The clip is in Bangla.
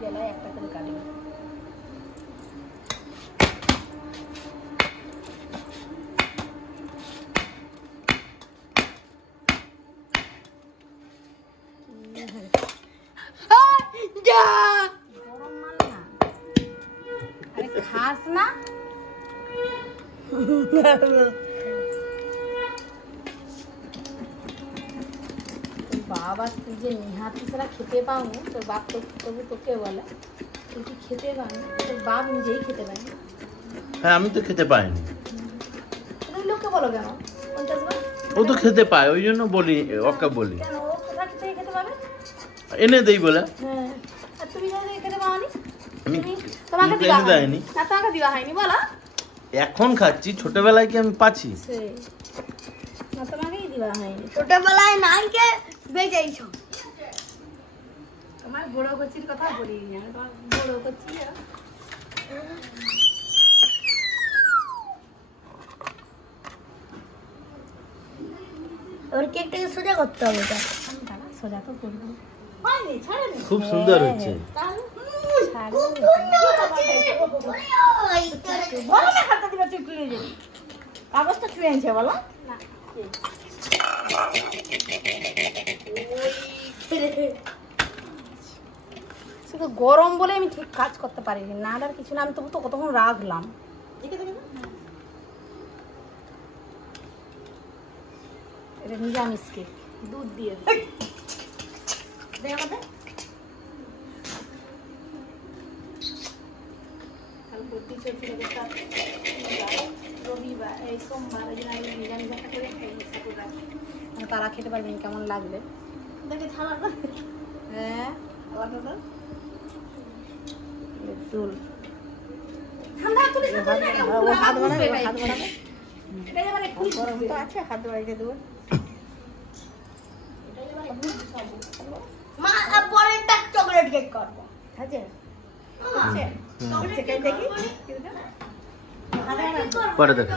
বেলায় একটা করে কাটবে। গরম মাল না, আরে খাস না। বাবা তুই যে নিহাতি ছাড়া খেতে পাওনি, তোর বাপ তো তবু তোকে বলে তুই কি খেতে পাওনি, তোর বাপ নিজেই খেতে পায়নি। হ্যাঁ আমি তো খেতে পাইনি। তুমি লোককে বলো কেন? 50 বার ও তো খেতে পায়, ওই জন্য বলি, ওকে বলি। কেন ও কোথা থেকে খেতে পাবে? এনে দেই বলে। হ্যাঁ, আর তুমি যদি খেতে পাওনি, আমি তোমাকে দিবা এনে দেয়নি। না, তোমাকে দিবা হয়নি বলো। এখন খাচ্ছি, ছোটবেলায় কি আমি পাচ্ছি? সেই না, তোমাকেই দিবা হয়নি। ছোটবেলায় নাইকে বেজাইছো। তোমার বড় কচির কথা বলিনি আমি, তোমার বড় কচি। এবার কেকটাকে সোজা করতে হবে। সোজা তো করবো। খুব সুন্দর হচ্ছে। কাগজটা চুয়ে আনছে বলো না, শুধু গরম বলে আমি ঠিক কাজ করতে পারিনি, না আর কিছু না। আমি তবু তো কতক্ষণ রাখলাম। এটা নিরামিষ কেক, দুধ দিয়ে। রবিবার এই সোমবার নিরামিষ একটা করে তারা খেতে পারবেন কেমন লাগবে। হ্যাঁ দুল হাত বাড়াবে, হাত বাড়াবে। গরম তো আছে, হাত বাড়িয়ে দেবো। মা পরেরটা চকলেট কেক করবো। আছে পরে দেখো।